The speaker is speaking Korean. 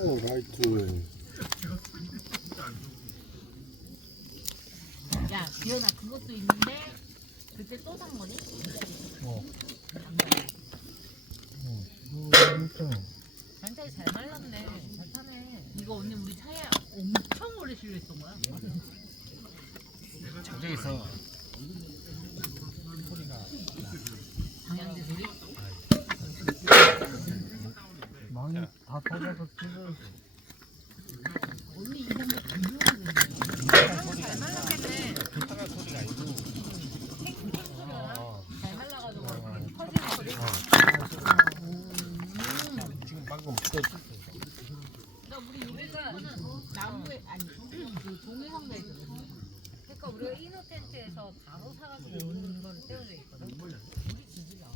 오, 라이트. 야, 기현아 그것도 있는데 그때 또 산 거니? 굉장히 잘 말랐네. 잘 타네. 이거 언니 우리 차에 엄청 오래 실려있던 거야? 장작에서 방향제 소리? 망이 다 터져서 찢어. 언니 이런 거 비교하는 잘 말랐겠네. 기타가 소리가 아니고 잘 말라가지고 터지는 소리? 지금 방금 뜯었어. 그러니까 우리 여기가 나무에 아니 그 종이 상자에 있었어. 그러니까 우리가 이노 텐트에서 바로 사가지고 오는 거를 떼어져 있거든. 우리 집이야.